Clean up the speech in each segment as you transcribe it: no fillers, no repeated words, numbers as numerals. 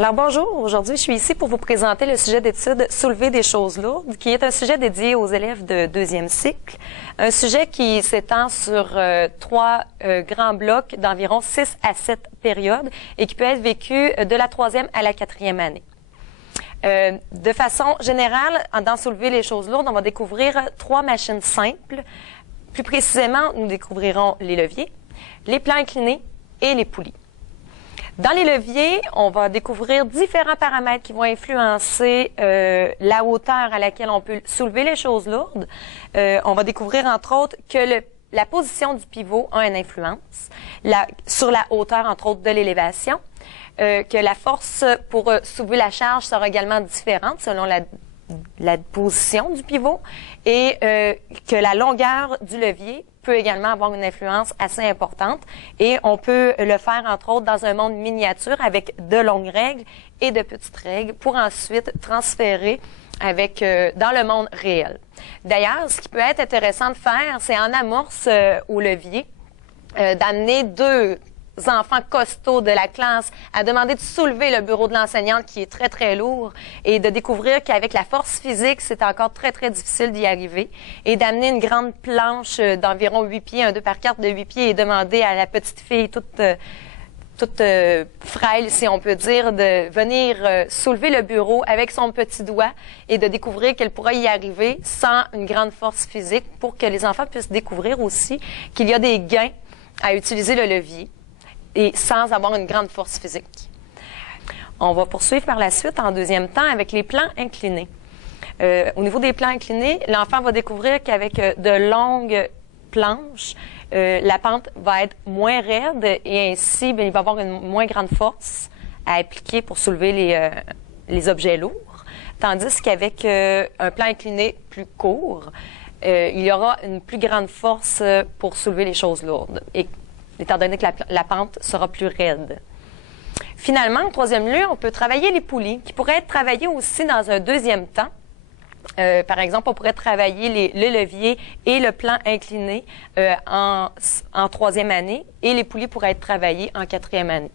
Alors bonjour, aujourd'hui je suis ici pour vous présenter le sujet d'étude « Soulever des choses lourdes » qui est un sujet dédié aux élèves de deuxième cycle, un sujet qui s'étend sur trois grands blocs d'environ 6 à 7 périodes et qui peut être vécu de la 3e à la 4e année. De façon générale, dans « Soulever les choses lourdes », on va découvrir 3 machines simples. Plus précisément, nous découvrirons les leviers, les plans inclinés et les poulies. Dans les leviers, on va découvrir différents paramètres qui vont influencer la hauteur à laquelle on peut soulever les choses lourdes. On va découvrir, entre autres, que la position du pivot a une influence sur la hauteur, entre autres, de l'élévation, que la force pour soulever la charge sera également différente selon la position du pivot et que la longueur du levier peut également avoir une influence assez importante et on peut le faire entre autres dans un monde miniature avec de longues règles et de petites règles pour ensuite transférer dans le monde réel. D'ailleurs, ce qui peut être intéressant de faire, c'est en amorce au levier d'amener 2 enfants costauds de la classe à demander de soulever le bureau de l'enseignante qui est très, très lourd et de découvrir qu'avec la force physique, c'est encore très, très difficile d'y arriver et d'amener une grande planche d'environ 8 pieds, un 2x4 de 8 pieds et demander à la petite fille toute frêle, si on peut dire, de venir soulever le bureau avec son petit doigt et de découvrir qu'elle pourra y arriver sans une grande force physique pour que les enfants puissent découvrir aussi qu'il y a des gains à utiliser le levier et sans avoir une grande force physique. On va poursuivre par la suite en deuxième temps avec les plans inclinés. Au niveau des plans inclinés, l'enfant va découvrir qu'avec de longues planches, la pente va être moins raide et ainsi, il va avoir une moins grande force à appliquer pour soulever les objets lourds. Tandis qu'avec un plan incliné plus court, il y aura une plus grande force pour soulever les choses lourdes, étant donné que la pente sera plus raide. Finalement, en troisième lieu, on peut travailler les poulies, qui pourraient être travaillées aussi dans un deuxième temps. Par exemple, on pourrait travailler le levier et le plan incliné en 3e année et les poulies pourraient être travaillées en 4e année.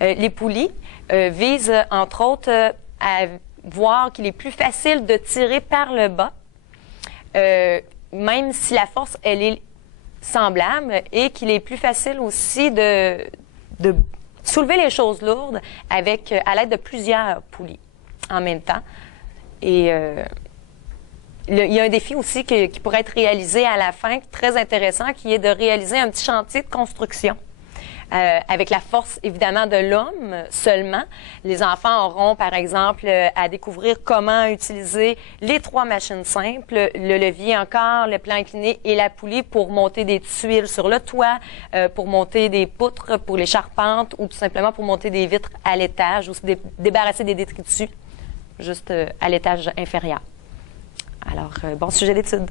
Les poulies visent, entre autres, à voir qu'il est plus facile de tirer par le bas, même si la force, elle est semblable et qu'il est plus facile aussi de soulever les choses lourdes à l'aide de plusieurs poulies en même temps. Et il y a un défi aussi qui pourrait être réalisé à la fin, très intéressant, qui est de réaliser un petit chantier de construction. Avec la force, évidemment, de l'homme seulement. Les enfants auront, par exemple, à découvrir comment utiliser les 3 machines simples, le levier encore, le plan incliné et la poulie pour monter des tuiles sur le toit, pour monter des poutres pour les charpentes ou tout simplement pour monter des vitres à l'étage ou se débarrasser des détritus juste à l'étage inférieur. Alors, bon sujet d'étude.